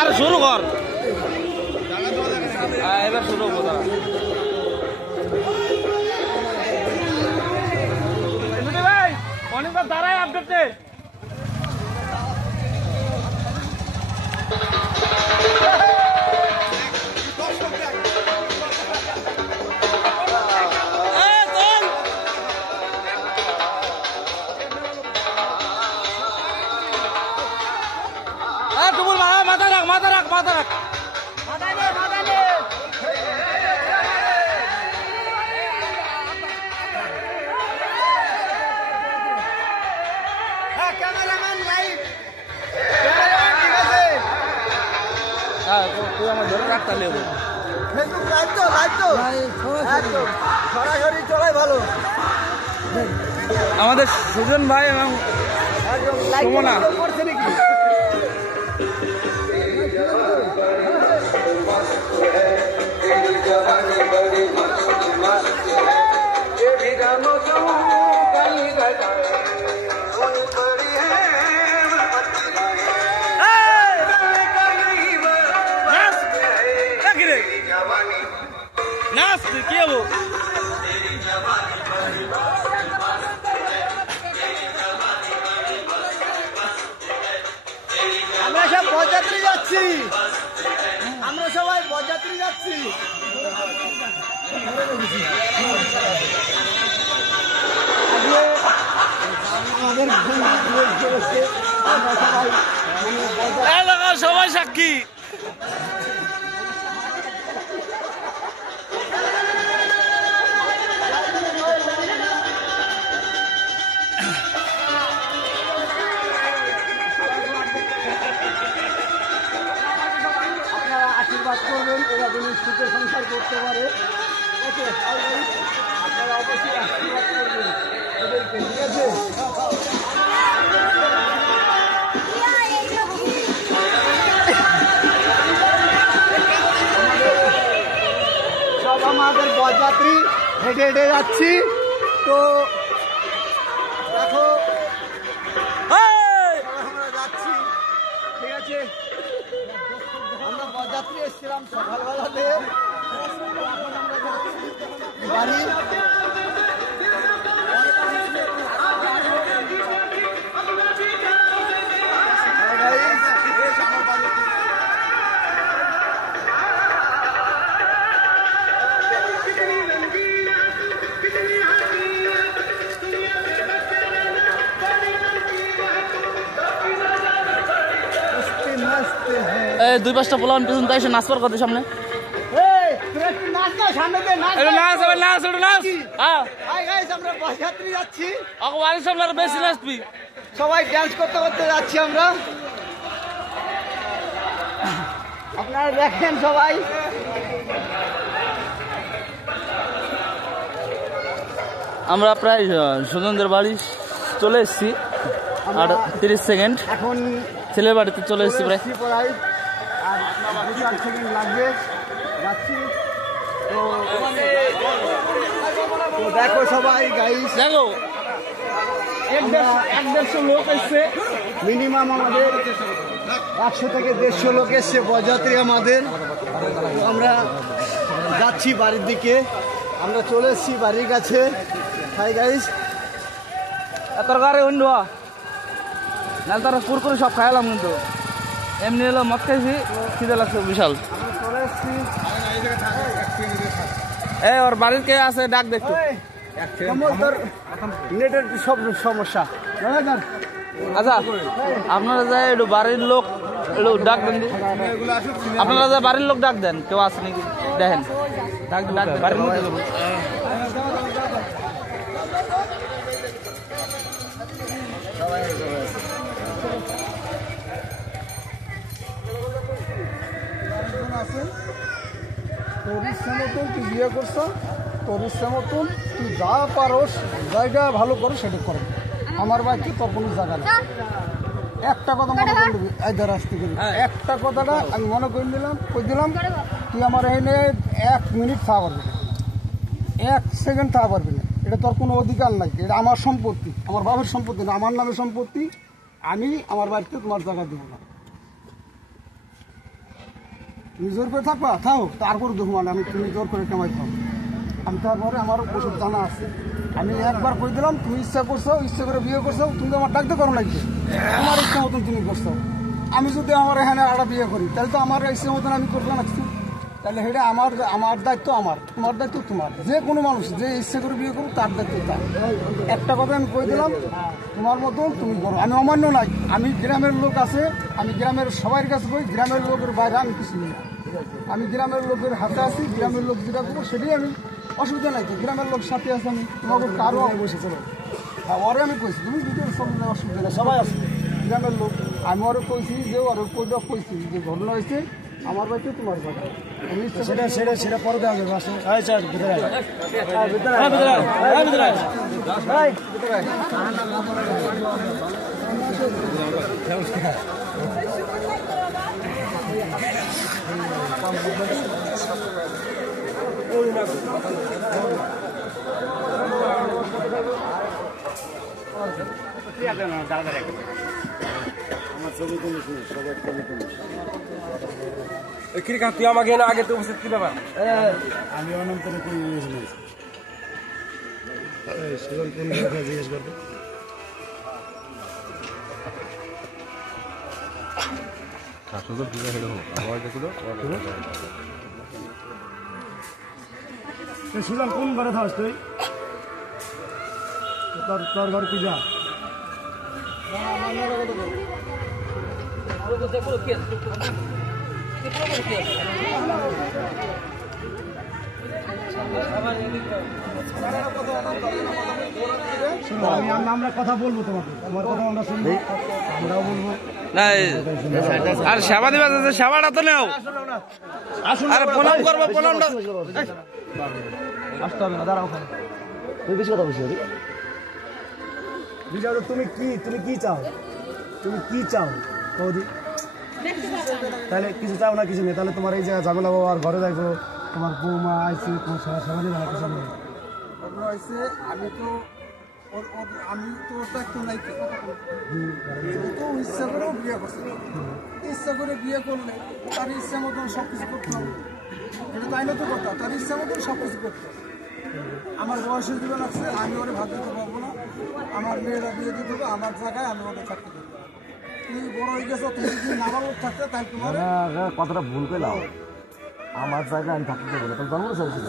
আর শুরু কর এবার শুরু কথা ভাই অনেকবার দাঁড়ায় আপডেটে মাথা রাখ ক্যামেরাম্যান লাইভ তুই আমার ধরে রাখতে লেবো সরাসরি চলাই ভালো আমাদের সুজন ভাই এবং সুমনা করছে নাকি নাচ কি হবো আমরা সব বরযাত্রী যাচ্ছি আমরা সবাই বরযাত্রী যাচ্ছি সবাই সাক্ষী আশীর্বাদ করবেন এরা যেন সুখে সংসার করতে পারে আপনারা অবশ্যই আশীর্বাদ করবেন এদেরকে ঠিক আছে সব আমাদের বরযাত্রী হেঁটে হেঁটে যাচ্ছি তো দেখো আমরা যাচ্ছি ঠিক আছে আমরা বরযাত্রী এসেছিলাম সকালবেলাতে বাড়ি দুই পাঁচটা পোলান পিছন তাই সে নাচবার কথা সামনে সবাই ডান্স করতে করতে যাচ্ছি আমরা আপনারা দেখেন সবাই আমরা প্রায় সুজনদের বাড়ি চলে এসেছি আর 30 সেকেন্ড এখন ছেলের বাড়িতে চলে এসেছি প্রায় আর 2-4 সেকেন্ড লাগবে যাচ্ছি তো দেখো সবাই গাইস দেখো 150 লোক এসছে মিনিমাম আমাদের 100 থেকে 150 লোক এসছে বরযাত্রী আমাদের তো আমরা যাচ্ছি বাড়ির দিকে আমরা চলে এসেছি বাড়ির কাছে হাই গাইস তরকারি উন্ডুয়া নাল তারা পুর করে সব খাইলাম কিন্তু এমনি হলো মদ খাইছি খিদে লাগছে বিশাল চলে এসেছি ওর বাড়ির কে আছে ডাক দেখতো নেটের সব সমস্যা। আচ্ছা আপনারা যে একটু বাড়ির লোক একটু ডাক দেন, আপনারা যে বাড়ির লোক ডাক দেন, কেউ আছে নাকি দেখেন, বাড়ির লোক। তোর ইচ্ছা মতন তুই বিয়ে করছো, তোর ইচ্ছা মতন তুই যা পারোস, জায়গা ভালো করো সেটা করো। আমার বাড়িতে তোর কোনো জায়গা নেই। একটা কথা মনে করে নিবি, এদের আসতে গেলে একটা কথাটা আমি মনে করে নিলাম, কই দিলাম, তুই আমার এখানে 1 মিনিট থাকা পারবি না, 1 সেকেন্ড থাকা পারবি না। এটা তোর কোনো অধিকার নাই, এটা আমার সম্পত্তি, আমার বাবার সম্পত্তি না, আমার নামে সম্পত্তি। আমি আমার বাড়িতে তোমার জায়গা দেবো না। তুমি জোর করে থাকবা, থাও, তারপর দেখো মানে আমি তুমি জোর করে কামাই খাও। আমি তারপরে আমার ওষুধ জানা আছে। আমি একবার কই দিলাম, তুমি ইচ্ছা করছো, ইচ্ছা করে বিয়ে করছো, তুমি আমার ডাকতে করো নাকি? তোমার ইচ্ছা মতন তুমি করছো। আমি যদি আমার এখানে একটা বিয়ে করি, তাহলে তো আমার ইচ্ছা মতন আমি করবো না। তাহলে সেটা আমার দায়িত্ব আমার, তোমার দায়িত্ব তোমার। যে কোনো মানুষ যে ইচ্ছা করে বিয়ে করুক তার দায়িত্ব তার। একটা কথা আমি কই দিলাম, তোমার মতন তুমি করো। আমি অমান্য নাই, আমি গ্রামের লোক আছে, আমি গ্রামের সবার কাছে কই, গ্রামের লোকের বাইরে আমি কিছু নিই না। আমি গ্রামের লোকের হাতে আছি, গ্রামের লোক যেটা করবো সেটাই আমি, অসুবিধা নাই তো। গ্রামের লোক সাথে আছে, আমি তোমাকে কারো আমি বসে চলো। হ্যাঁ, ওরে আমি কইছি, তুমি ভিতরে সব অসুবিধা নেই, সবাই আছে গ্রামের লোক। আমি ওরে কইছি যে ওরে কইছি যে ঘটনা হয়েছে আমার বাড়িতে তোমার বাড়ি। সেটা পরে দেওয়া যাবে। তুই আমাকে না আগে তো কি ব্যাপার? আমি অনন্তরে করে নিয়েছিলাম। জিজ্ঞেস করবো সুজান কোন ঘরে থাকস তুই? তোর ঘর কি যা? আমরা কথা বলবো, তোমাকে তোমার কথা আমরা শুনবো, আমরাও বলবো। আর সেবা দিবা, সেবাটা তো নেও। আর প্রণাম করবো, প্রণামটা আসতে হবে না, দাঁড়াও ওখানে। তুই বেশি কথা বলছি। তুমি কি চাও? তুমি কি চাও বৌদি? তাহলে কিছু চাও না, কিছু নেই। তাহলে তোমার এই জায়গায় ঝামেলা বাবা, আর ঘরে দেখো তোমার বৌমা আইসি, তোমার সবাই না কিছু নেই। আমি তো তো নাই, তো ইচ্ছা করেও বিয়ে করছে। ইচ্ছা করে বিয়ে করলে তার ইচ্ছা মতন সব কিছু করতে হবে। এটা তাই না তো কথা, তার ইচ্ছা মতন সব কিছু করতে হবে। আমার বয়সের জীবন আছে, আমি ওরে ভাত দিতে পারবো না। আমার মেয়েরা বিয়ে দিতে হবে আমার জায়গায়, আমি ওকে থাকতে দেবো। তুমি বড় হয়ে গেছো, তুমি যদি নামার ওর থাকতে তাই তোমার কথাটা ভুল পেলাম। আমার জায়গায় আমি থাকতে দেবো না, তোর জন্ম চাইছি।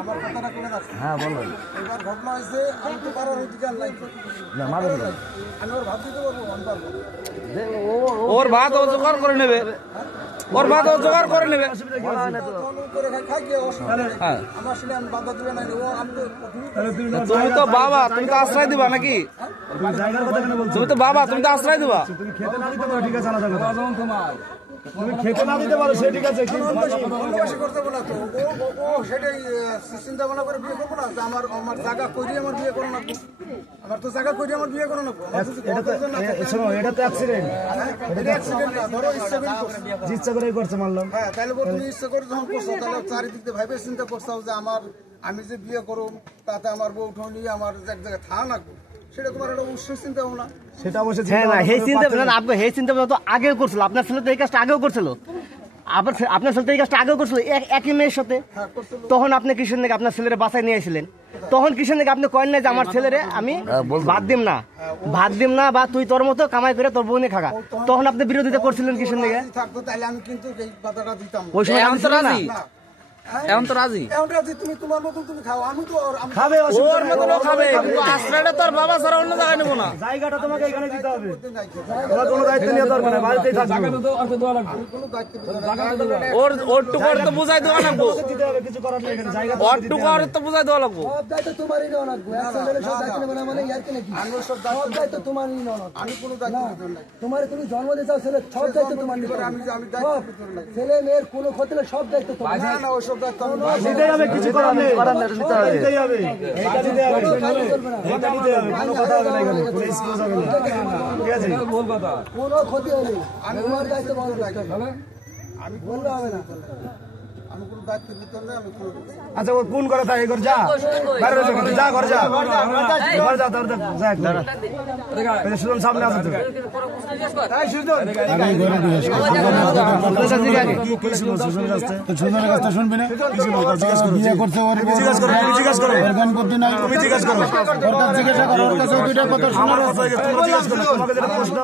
আমার কথাটা করে রাখছি। হ্যাঁ বলবেন। এবার ঘটনা হয়েছে, আমি তো কারোর অধিকার নাই, না মারো আমি ওর ভাত দিতে পারবো, আমি পারবো। ওর ভাত ও জোগাড় করে নেবে, ওর ভাত ও জোগাড় করে নেবে। তুমি তো বাবা, তুমি তো আশ্রয় দিবা নাকি? তুমি তো বাবা, তুমি তো আশ্রয় দিবা। তুমি খেতে না দিতে পারো, ঠিক আছে, আলাদা কথা। তুমি খেতে না দিতে পারো সে ঠিক আছে, করতে পারো তো। ও সেটাই চিন্তা ভাবনা করে বিয়ে করবো না। আমার জায়গা করি, আমার বিয়ে করো না। আমার তো জায়গা করি, আমার বিয়ে করো না। এটা তো অ্যাক্সিডেন্ট, ধরো ইচ্ছা করে করছে, মানলাম। হ্যাঁ, তাহলে তুমি ইচ্ছা করে যখন করছো, তাহলে চারিদিক দিয়ে ভাইবে চিন্তা করছো যে আমি যে বিয়ে করব তাতে আমার বউ ঠনি আমার এক জায়গায় থাকা লাগবে, সেটা তোমার একটা উৎস চিন্তা ভাবনা। সেটা অবশ্যই হ্যাঁ না, এই চিন্তা ভাবনা আপনি এই চিন্তা ভাবনা তো আগেও করছিল। আপনার ছেলে তো এই কাজটা আগেও করছিল। আপনার ছেলে তো এই কাজটা আগেও করছিল একই মেয়ের সাথে। তখন আপনি কিশোর নাকি আপনার ছেলেরা বাসায় নিয়ে আসছিলেন। তখন কিশোর নাকি আপনি কয়েন নাই যে আমার ছেলেরে আমি ভাত দিম না বা তুই তোর মতো কামাই করে তোর বউ নিয়ে খাগা। তখন আপনি বিরোধিতা করছিলেন কিশোর নাকি। থাকতো তাহলে আমি কিন্তু এই কথাটা দিতাম। ওই সময় আমি ছিল না। এখন তো রাজি এখন রাজি, তুমি তোমার মতন তুমি খাও, আমি তো খাবে ওর মতনও খাবে, কিন্তু আশ্রয়টা তোর বাবা ছাড়া অন্য জায়গায় নেবো না। জায়গাটা তোমাকে এখানে দিতে হবে, তোমার কোনো দায়িত্ব নিয়ে দরকার নেই, বাড়িতেই থাকবে। ওর টুকর তো বুঝাই দেওয়া লাগবো, দিতে হবে, কিছু করার নেই এখানে, জায়গা ওর টুকর তো বুঝাই দেওয়া লাগবো। সব দায়িত্ব তোমারই নেওয়া লাগবে, এক ছেলে সব দায়িত্ব নেবে না মানে ইয়ার কি নাকি? সব দায়িত্ব তোমারই নেওয়া লাগবে। আমি কোনো দায়িত্ব না, তোমার তুমি জন্ম দিয়েছো ছেলে, সব দায়িত্ব তোমার নিতে হবে। সব ছেলে মেয়ের কোনো ক্ষতি হলে সব দায়িত্ব তোমার। না না ওসব দায়িত্ব দিতেই হবে, কিছু করার নেই, দিতেই হবে, এটা দিতে হবে, এটা দিতে হবে, কোনো কথা হবে না এখানে, কোনো এক্সকিউজ হবে না, ঠিক আছে? কোনো ক্ষতি হলে আমি তোমার দায়িত্ব বহন করতে হবে, আমি বললে হবে না, আমি কোনো দায়িত্ব দিতে না, আমি কোনো আচ্ছা ও কোন করে তাই ঘর যা, বাইরে রয়েছে ঘরে, যা ঘর যা, ঘর যা, তোর যা একবার সুজন সামনে আছে তো, তাই সুজন সুজনের কাছে শুনবি না, জিজ্ঞাসা করতে জিজ্ঞাসা করো, জিজ্ঞাসা করো, তুমি জিজ্ঞাসা করো, জিজ্ঞাসা করো, ওর কাছে দুইটা কথা শোনার আছে, জিজ্ঞাসা করো, তোমাকে যেটা প্রশ্ন